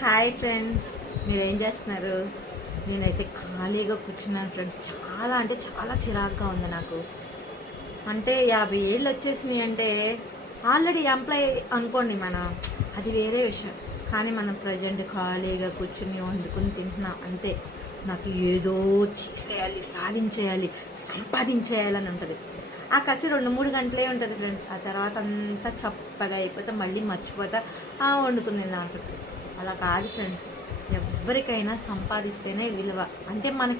Hi friends, మీరేం చేస్తున్నారు? నేనైతే ఖాళీగా కూర్చున్నాను ఫ్రెండ్స్. చాలా అంటే చాలా చిరాకుగా ఉంది నాకు. అంటే 50 ఏళ్ళు వచ్చేసినాయి అంటే ఆల్రెడీ ఎంప్లాయ్ అనుకోండి మనం, అది వేరే విషయం. కానీ మనం ప్రజెంట్ ఖాళీగా కూర్చుని వండుకుని తింటున్నాం అంతే. నాకు ఏదో చేసేయాలి, సాధించేయాలి, సంపాదించేయాలని ఉంటుంది. ఆ కసి 2-3 గంటలే ఉంటుంది ఫ్రెండ్స్. ఆ తర్వాత అంతా చప్పగా అయిపోతే మళ్ళీ మర్చిపోతా వండుకుని తిందాం అంటుంది. అలా కాదు ఫ్రెండ్స్, ఎవరికైనా సంపాదిస్తేనే విలువ. అంటే మన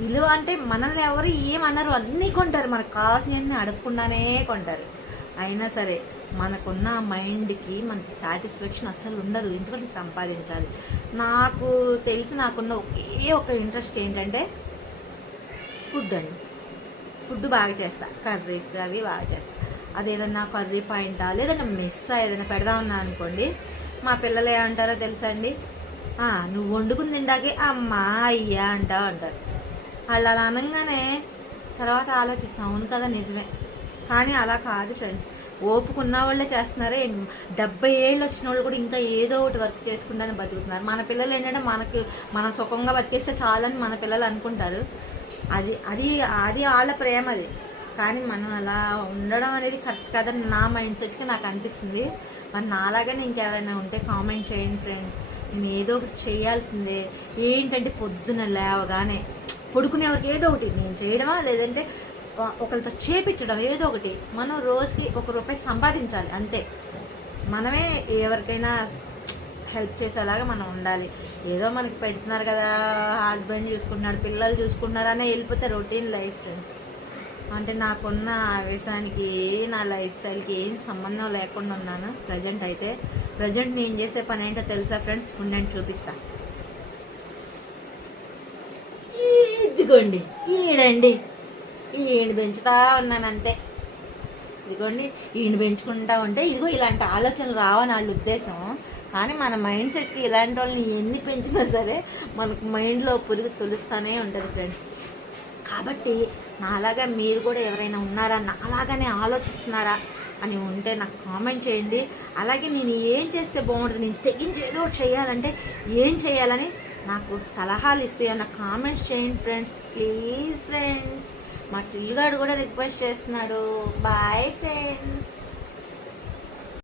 విలువ అంటే మనల్ని ఎవరు ఏమన్నారు, అన్నీ కొంటారు, మనకు కావాల్సినవన్నీ అడగకుండానే కొంటారు. అయినా సరే మనకున్న మైండ్కి మనకి సాటిస్ఫాక్షన్ అస్సలు ఉండదు, ఎందుకంటే సంపాదించాలి. నాకు తెలిసి నాకున్న ఒకే ఒక ఇంట్రెస్ట్ ఏంటంటే ఫుడ్ అండి. ఫుడ్ బాగా చేస్తా, కర్రీస్ అవి బాగా చేస్తా. అదేదన్నా కర్రీ పాయింటా లేదంటే మెస్సా ఏదైనా పెడదామన్నా అనుకోండి, మా పిల్లలు ఏమంటారో తెలుసా అండి, నువ్వు వండుకుని తిండాకే అమ్మా అయ్యా అంటారు. వాళ్ళు అలా అనగానే తర్వాత ఆలోచిస్తాం, అవును కదా నిజమే. కానీ అలా కాదు ఫ్రెండ్స్, ఓపుకున్న వాళ్ళే చేస్తున్నారే. 70 ఏళ్ళు వచ్చిన వాళ్ళు కూడా ఇంకా ఏదో ఒకటి వర్క్ చేసుకుంటానే బతుకుతున్నారు. మన పిల్లలు ఏంటంటే మన సుఖంగా బతికేస్తే చాలని మన పిల్లలు అనుకుంటారు. అది అది అది వాళ్ళ ప్రేమ అది. కానీ మనం అలా ఉండడం అనేది కరెక్ట్ కాదని నా మైండ్ సెట్కి నాకు అనిపిస్తుంది. మరి నాలాగానే ఇంకెవరైనా ఉంటే కామెంట్ చేయండి ఫ్రెండ్స్. మేము ఏదో ఒకటి చేయాల్సిందే. ఏంటంటే పొద్దున లేవగానే పడుకునేవారికి ఏదో ఒకటి నేను చేయడమా, లేదంటే ఒకరితో చేపించడం, ఏదో ఒకటి. మనం రోజుకి ₹1 సంపాదించాలి అంతే. మనమే ఎవరికైనా హెల్ప్ చేసేలాగా మనం ఉండాలి. ఏదో మనకి పెడుతున్నారు కదా, హస్బెండ్ చూసుకుంటున్నాడు, పిల్లలు చూసుకుంటున్నారు అనే వెళ్ళిపోతే రొటీన్ లైఫ్ ఫ్రెండ్స్. అంటే నాకున్న ఆవేశానికి నా లైఫ్ స్టైల్కి ఏం సంబంధం లేకుండా ఉన్నాను ప్రజెంట్ నేను చేసే పని ఏంటో తెలుసా ఫ్రెండ్స్? ఉండండి చూపిస్తా. ఇదిగోండి ఈడండి, ఈయన పెంచుతా ఉన్నాను అంతే. ఇదిగోండి ఈయన పెంచుకుంటా ఉంటే ఇదిగో ఇలాంటి ఆలోచనలు రావని వాళ్ళ ఉద్దేశం. కానీ మన మైండ్ సెట్కి ఇలాంటి వాళ్ళని ఎన్ని పెంచినా సరే మనకు మైండ్లో పురుగు తొలుస్తూనే ఉంటుంది ఫ్రెండ్స్. కాబట్టి నాలాగా మీరు కూడా ఎవరైనా ఉన్నారా, నాలాగానే ఆలోచిస్తున్నారా అని ఉంటే నాకు కామెంట్ చేయండి. అలాగే నేను ఏం చేస్తే బాగుంటుంది, నేను తెగించి ఏదో ఒకటి చేయాలంటే ఏం చేయాలని నాకు సలహాలు ఇస్తే నాకు కామెంట్స్ చేయండి ఫ్రెండ్స్, ప్లీజ్ ఫ్రెండ్స్. మా టిల్లుగాడు కూడా రిక్వెస్ట్ చేస్తున్నాడు. Boy friends.